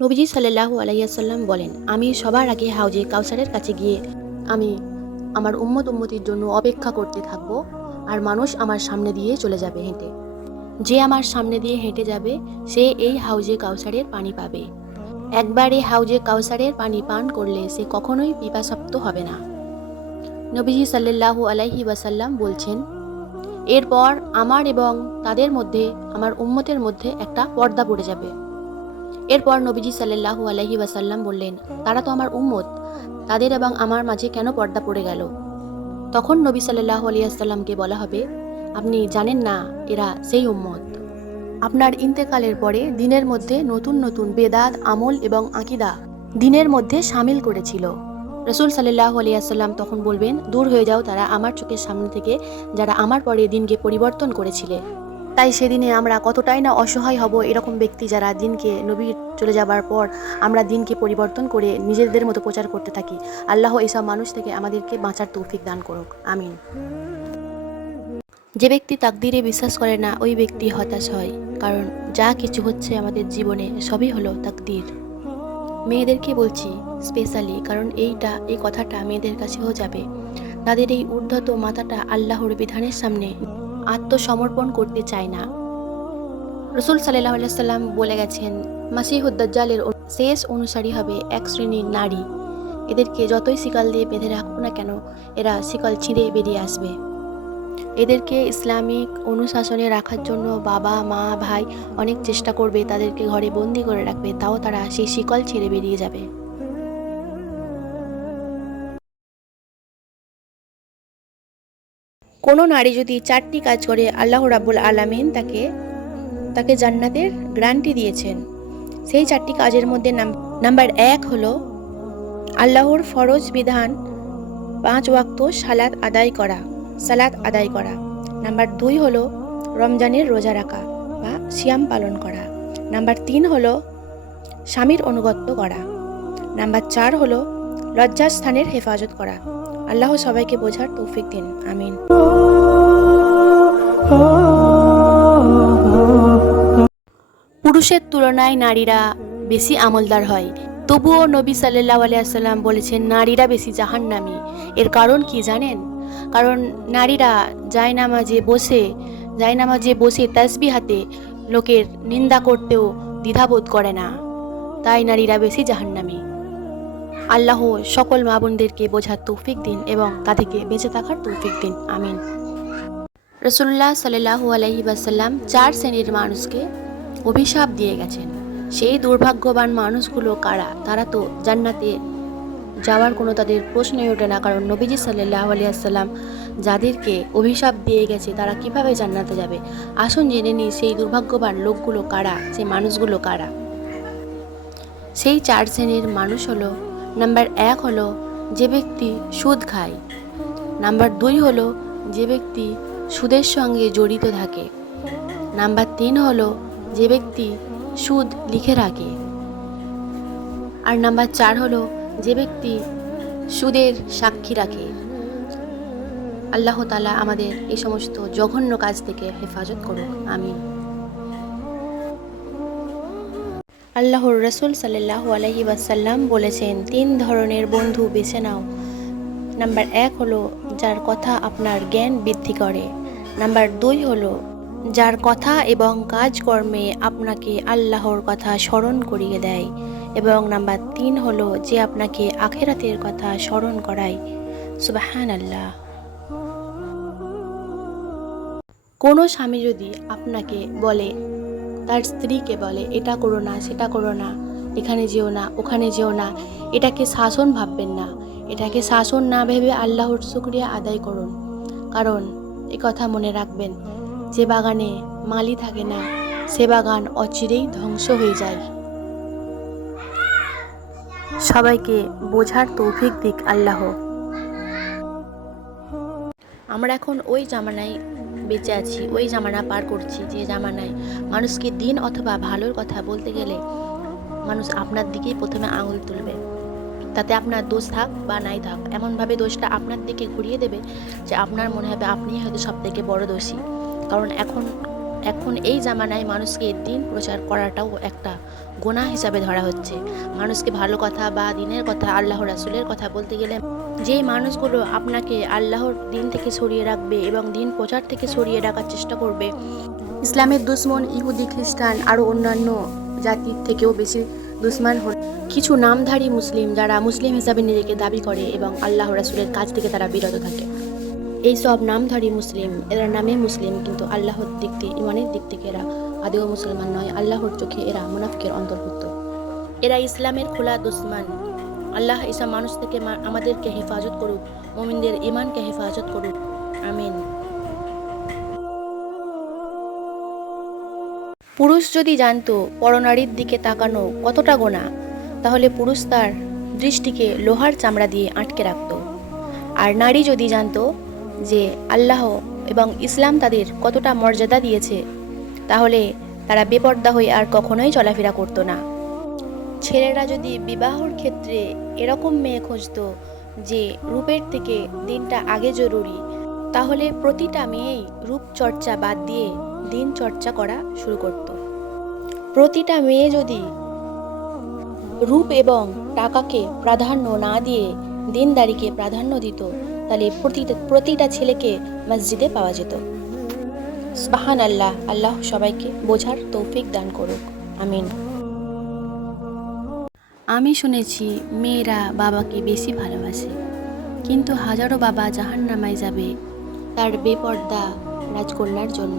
নবীজি সাল্লাহু আলাইসাল্লাম বলেন, আমি সবার আগে হাউজে কাউসারের কাছে গিয়ে আমি আমার উম্মত উম্মতির জন্য অপেক্ষা করতে থাকব আর মানুষ আমার সামনে দিয়ে চলে যাবে হেঁটে। যে আমার সামনে দিয়ে হেঁটে যাবে, সে এই হাউজে কাউসারের পানি পাবে। একবার এই হাউজে কাউসারের পানি পান করলে সে কখনোই পিপাসাপ্ত হবে না। নবীজি সাল্লাল্লাহু আলাইহি ওয়াসাল্লাম বলছেন, এরপর আমার এবং তাদের মধ্যে, আমার উম্মতের মধ্যে একটা পর্দা পড়ে যাবে। এরপর নবীজি সাল্লাল্লাহু আলাইহি ওয়াসাল্লাম বললেন, তারা তো আমার উম্মত। তাদের এবং আমার মাঝে কেন পর্দা পড়ে গেল? তখন নবী সাল্লাল্লাহু আলিয়াল্লামকে বলা হবে, আপনি জানেন না, এরা সেই উম্মত। আপনার ইন্তেকালের পরে দিনের মধ্যে নতুন নতুন বেদাত, আমল এবং আকিদা দিনের মধ্যে সামিল করেছিল। রসুল সাল্লাহ আলিয়াল্লাম তখন বলবেন, দূর হয়ে যাও তারা আমার চোখের সামনে থেকে, যারা আমার পরে দিনকে পরিবর্তন করেছিলে। তাই সেদিনে আমরা কতটাই না অসহায় হব এরকম ব্যক্তি যারা দিনকে নবী চলে যাবার পর আমরা দিনকে পরিবর্তন করে নিজেদের মতো প্রচার করতে থাকি। আল্লাহ এইসব মানুষ থেকে আমাদেরকে বাঁচার তৌফিক দান করুক। আমিন। যে ব্যক্তি তাকদিরে বিশ্বাস করে না, ওই ব্যক্তি হতাশ হয়, কারণ যা কিছু হচ্ছে আমাদের জীবনে সবই হলো তাকদির। মেয়েদেরকে বলছি স্পেশালি কারণ এইটা, এই কথাটা মেয়েদের কাছেও যাবে। তাদের এই ঊর্ধ্বত মাথাটা আল্লাহর বিধানের সামনে আত্মসমর্পণ করতে চায় না। রসুল সাল্লাহ সাল্লাম বলে গেছেন মাসিহুদ্দাজ্জালের শেষ অনুসারী হবে এক শ্রেণির নারী। এদেরকে যতই শিকল দিয়ে বেঁধে রাখব না কেন, এরা শিকল ছিঁড়ে বেরিয়ে আসবে। এদেরকে ইসলামিক অনুশাসনে রাখার জন্য বাবা, মা, ভাই অনেক চেষ্টা করবে, তাদেরকে ঘরে বন্দি করে রাখবে, তাও তারা সেই শিকল ছেড়ে বেরিয়ে যাবে। কোনো নারী যদি চারটি কাজ করে, আল্লাহ রাব্বুল আলামিন তাকে তাকে জান্নাতের গ্রান্টি দিয়েছেন। সেই চারটি কাজের মধ্যে নাম্বার এক হলো আল্লাহর ফরজ বিধান, পাঁচ ওয়াক্ত সালাত আদায় করা, সালাত আদায় করা। নাম্বার দুই হলো রমজানের রোজা রাখা বা সিয়াম পালন করা। নাম্বার তিন হলো স্বামীর অনুগত্য করা। নাম্বার চার হলো লজ্জাস্থানের হেফাজত করা। আল্লাহ সবাইকে বোঝার তৌফিক দিন। আমিন। পুরুষের তুলনায় নারীরা বেশি আমলদার হয়। তবুও নবী সাল্লাহ আলিয়াল্লাম বলেছেন, নারীরা বেশি জাহান্নামি। এর কারণ কি জানেন? কারণ নারীরা জায়নামাজে বসে জায়নামাজে বসে তাসবি হাতে লোকের নিন্দা করতেও দ্বিধাবোধ করে না। তাই নারীরা বেশি জাহান্নামি। আল্লাহ সকল মা বোনদেরকে বোঝার তৌফিক দিন এবং তাদেরকে বেঁচে থাকার তৌফিক দিন। আমিন। রসুল্লাহ সাল্লাহু আলহি বাসাল্লাম চার শ্রেণির মানুষকে অভিশাপ দিয়ে গেছেন। সেই দুর্ভাগ্যবান মানুষগুলো কারা? তারা তো জান্নাতে যাওয়ার কোনো তাদের প্রশ্নই ওঠে না। কারণ নবীজি সাল্লাহ আলিয়াল্লাম যাদেরকে অভিশাপ দিয়ে গেছে, তারা কীভাবে জান্নাতে যাবে? আসুন জেনে নিই, সেই দুর্ভাগ্যবান লোকগুলো কারা? সেই মানুষগুলো কারা? সেই চার শ্রেণির মানুষ হলো, নাম্বার এক হলো, যে ব্যক্তি সুদ খায়। নাম্বার দুই হলো, যে ব্যক্তি সুদের সঙ্গে জড়িত থাকে। নাম্বার তিন হলো যে ব্যক্তি সুদ লিখে রাখে। আর নাম্বার চার হলো যে ব্যক্তি সুদের সাক্ষী রাখে। আল্লাহ তালা আমাদের এই সমস্ত জঘন্য কাজ থেকে হেফাজত করুক আমি আল্লাহর রসুল সাল্লাহ আলহি ওয়াসাল্লাম বলেছেন, তিন ধরনের বন্ধু বেছে নাও। নাম্বার এক হলো যার কথা আপনার জ্ঞান বৃদ্ধি করে। নাম্বার দুই হলো যার কথা এবং কাজকর্মে আপনাকে আল্লাহর কথা স্মরণ করিয়ে দেয়। এবং নাম্বার তিন হলো যে আপনাকে আখেরাতের কথা স্মরণ করায়। সুবাহান আল্লাহ কোনো স্বামী যদি আপনাকে বলে, তার স্ত্রীকে বলে, এটা করো না, সেটা করো না, এখানে যেও না, ওখানে যেও না, এটাকে শাসন ভাববেন না। এটাকে শাসন না ভেবে আল্লাহর শুক্রিয়া আদায় করুন। কারণ এ কথা মনে রাখবেন যে বাগানে মালি থাকে না সে বাগান অচিরেই ধ্বংস হয়ে যায়। সবাইকে বোঝার তৌফিক দিক আল্লাহ। আমরা এখন ওই জামানায় বেঁচে আছি ওই জামানা পার করছি যে জামানায়। মানুষকে দিন অথবা ভালোর কথা বলতে গেলে মানুষ আপনার দিকেই প্রথমে আঙুল তুলবে। তাতে আপনার দোষ থাক বা নাই থাক এমনভাবে দোষটা আপনার দিকে ঘুরিয়ে দেবে যে আপনার মনে হবে আপনিই হয়তো সব থেকে বড় দোষী। কারণ এখন এখন এই জামানায় মানুষকে দিন প্রচার করাটাও একটা গোনা হিসাবে ধরা হচ্ছে। মানুষকে ভালো কথা বা দিনের কথা, আল্লাহ রাসুলের কথা বলতে গেলে যেই মানুষগুলো আপনাকে আল্লাহর দিন থেকে সরিয়ে রাখবে এবং দিন প্রচার থেকে সরিয়ে রাখার চেষ্টা করবে, ইসলামের দুশ্মন, ইহুদি, খ্রিস্টান, আরও অন্যান্য জাতির থেকেও বেশি দুশ্মন হল। কিছু নামধারী মুসলিম যারা মুসলিম হিসাবে নিজেকে দাবি করে এবং আল্লাহ রাসুলের কাজ থেকে তারা বিরত থাকে। এই সব নামধারী মুসলিম, এরা নামে মুসলিম, কিন্তু আল্লাহর দিক থেকে, ইমানের দিক থেকে এরা আদেও মুসলমান নয়। আল্লাহর চোখে এরা মুনাফিকের অন্তর্ভুক্ত। এরা ইসলামের খোলা দুশ্মন। আল্লাহ ইসা মানুষ থেকে আমাদেরকে হেফাজত করুক, মোমিনদের ইমানকে হেফাজত করুক। আমিন। পুরুষ যদি জানতো পরনারীর দিকে তাকানো কতটা গোনা, তাহলে পুরুষ তার দৃষ্টিকে লোহার চামড়া দিয়ে আটকে রাখত। আর নারী যদি জানতো যে আল্লাহ এবং ইসলাম তাদের কতটা মর্যাদা দিয়েছে, তাহলে তারা বেপর্দা হয়ে আর কখনোই চলাফেরা করতো না। ছেলেরা যদি বিবাহর ক্ষেত্রে এরকম মেয়ে খুঁজতো যে রূপের থেকে দিনটা আগে জরুরি, তাহলে প্রতিটা মেয়েই রূপচর্চা বাদ দিয়ে দিন চর্চা করা শুরু করত। প্রতিটা মেয়ে যদি রূপ এবং টাকাকে প্রাধান্য না দিয়ে দিনদারিকে প্রাধান্য দিত তাহলে প্রতিটা ছেলেকে মসজিদে পাওয়া যেত। সুবহান আল্লাহ আল্লাহ সবাইকে বোঝার তৌফিক দান করুক। আমিন। আমি শুনেছি মেয়েরা বাবাকে বেশি ভালোবাসে, কিন্তু হাজারো বাবা জাহান্নামায় যাবে তার বেপর্দা রাজকন্যার জন্য।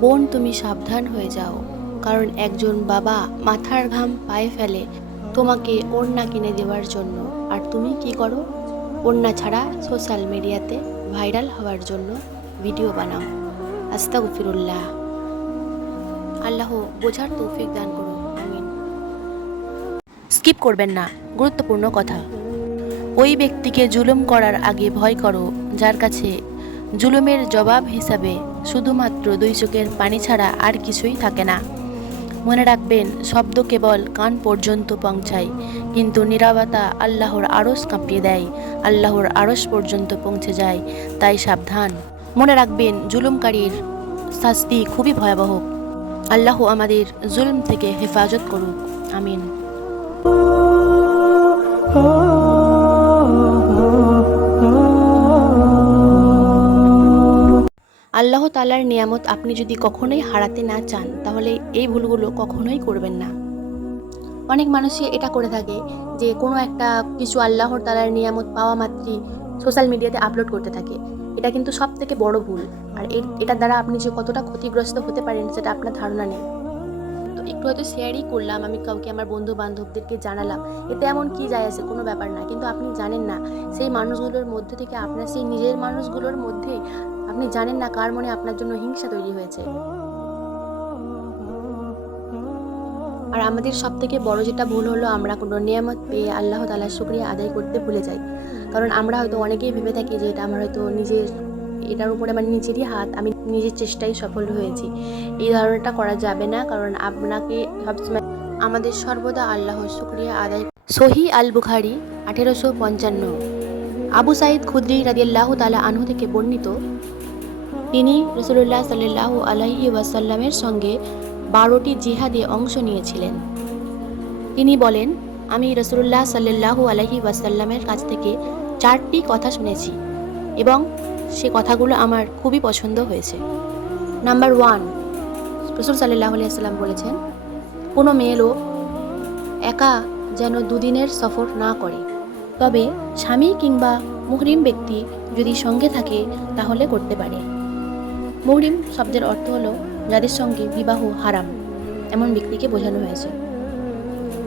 বোন, তুমি সাবধান হয়ে যাও, কারণ একজন বাবা মাথার ঘাম পায়ে ফেলে তোমাকে ওড়না কিনে দেওয়ার জন্য। আর তুমি কি করো? ওড়না ছাড়া সোশ্যাল মিডিয়াতে ভাইরাল হওয়ার জন্য ভিডিও বানাও। আস্তাগফিরুল্লাহ। আল্লাহ বোঝার তৌফিক দান করুন। স্কিপ করবেন না, গুরুত্বপূর্ণ কথা। ওই ব্যক্তিকে জুলুম করার আগে ভয় করো, যার কাছে জুলুমের জবাব হিসাবে শুধুমাত্র দুই চোখের পানি ছাড়া আর কিছুই থাকে না। মনে রাখবেন, শব্দ কেবল কান পর্যন্ত পৌঁছায়, কিন্তু নিরাবতা আল্লাহর আড়স কাঁপিয়ে দেয়, আল্লাহর আড়স পর্যন্ত পৌঁছে যায়, তাই সাবধান। মনে রাখবেন, জুলুমকারীর শাস্তি খুবই ভয়াবহ। আল্লাহ আমাদের জুলুম থেকে হেফাজত করুক, আমিন। আল্লাহ তালার নিয়ামত আপনি যদি কখনোই হারাতে না চান, তাহলে এই ভুলগুলো কখনোই করবেন না। অনেক মানুষই এটা করে থাকে যে কোনো একটা কিছু আল্লাহর তালার নিয়ামত পাওয়া মাত্রই সোশ্যাল মিডিয়াতে আপলোড করতে থাকে। এটা কিন্তু সব থেকে বড় ভুল। আর এটার দ্বারা আপনি যে কতটা ক্ষতিগ্রস্ত হতে পারেন, সেটা আপনার ধারণা নেই। তো একটু হয়তো শেয়ারই করলাম, আমি কাউকে, আমার বন্ধু বান্ধবদেরকে জানালাম এতে এমন কি যায় আছে, কোনো ব্যাপার না। কিন্তু আপনি জানেন না, সেই মানুষগুলোর মধ্যে থেকে আপনার, সেই নিজের মানুষগুলোর মধ্যে আপনি জানেন না কার মনে আপনার জন্য হিংসা তৈরি হয়েছে। আর আমাদের সব থেকে বড় যেটা ভুল হলো, আমরা কোনো নিয়ামত পেয়ে আল্লাহ তালার শুক্রিয়া আদায় করতে ভুলে যাই। কারণ আমরা হয়তো অনেকেই ভেবে থাকি যে এটা আমার হয়তো নিজের, এটার উপরে আমার নিজেরই হাত, আমি নিজের চেষ্টায় সফল হয়েছি। এই ধারণাটা করা যাবে না, কারণ আপনাকে সবসময় আমাদের সর্বদা আল্লাহর শুক্রিয়া আদায় সহি আল বুখারি আঠেরোশো পঞ্চান্ন। আবু সাইদ খুদ্রি রাদিয়াল্লাহু তালা আনহু থেকে বর্ণিত তিনি রসুল্লাহ সাল্লাহ আলাইহি ওয়াসাল্লামের সঙ্গে বারোটি জিহাদে অংশ নিয়েছিলেন। তিনি বলেন, আমি রসুল্লাহ সাল্লাহু আলাইহি ওয়াসাল্লামের কাছ থেকে চারটি কথা শুনেছি এবং সে কথাগুলো আমার খুবই পছন্দ হয়েছে। নাম্বার ওয়ান, রসুল সাল্লাহ আলিয়াল্লাম বলেছেন, কোনো মেয়ে লোক একা যেন দুদিনের সফর না করে। তবে স্বামী কিংবা মুহরিম ব্যক্তি যদি সঙ্গে থাকে, তাহলে করতে পারে। মুহরিম শব্দের অর্থ হলো, যাদের সঙ্গে বিবাহ হারাম, এমন ব্যক্তিকে বোঝানো হয়েছে।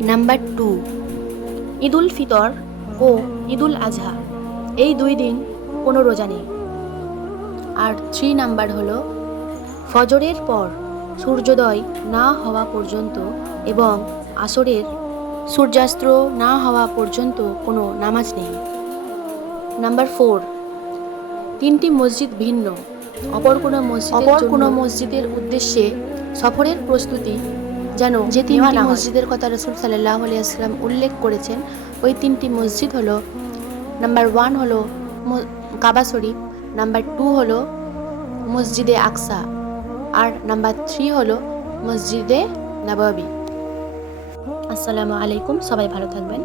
নাম্বার টু, ঈদুল ফিতর ও ঈদুল আজহা, এই দুই দিন কোনো রোজা নেই। আর থ্রি নাম্বার হলো, ফজরের পর সূর্যোদয় না হওয়া পর্যন্ত এবং আসরের সূর্যাস্ত না হওয়া পর্যন্ত কোনো নামাজ নেই। নাম্বার ফোর, তিনটি মসজিদ ভিন্ন অপর কোনো মসজিদ অপর কোনো মসজিদের উদ্দেশ্যে সফরের প্রস্তুতি যেন যে তিনটি মসজিদের কথা রসুল সাল্লাহ আলিয়াল্লাম উল্লেখ করেছেন ওই তিনটি মসজিদ হলো নাম্বার ওয়ান হলো কাবা শরীফ নাম্বার টু হলো মসজিদে আকসা আর নাম্বার থ্রি হলো মসজিদে নবাবি। আসসালামু আলাইকুম সবাই ভালো থাকবেন।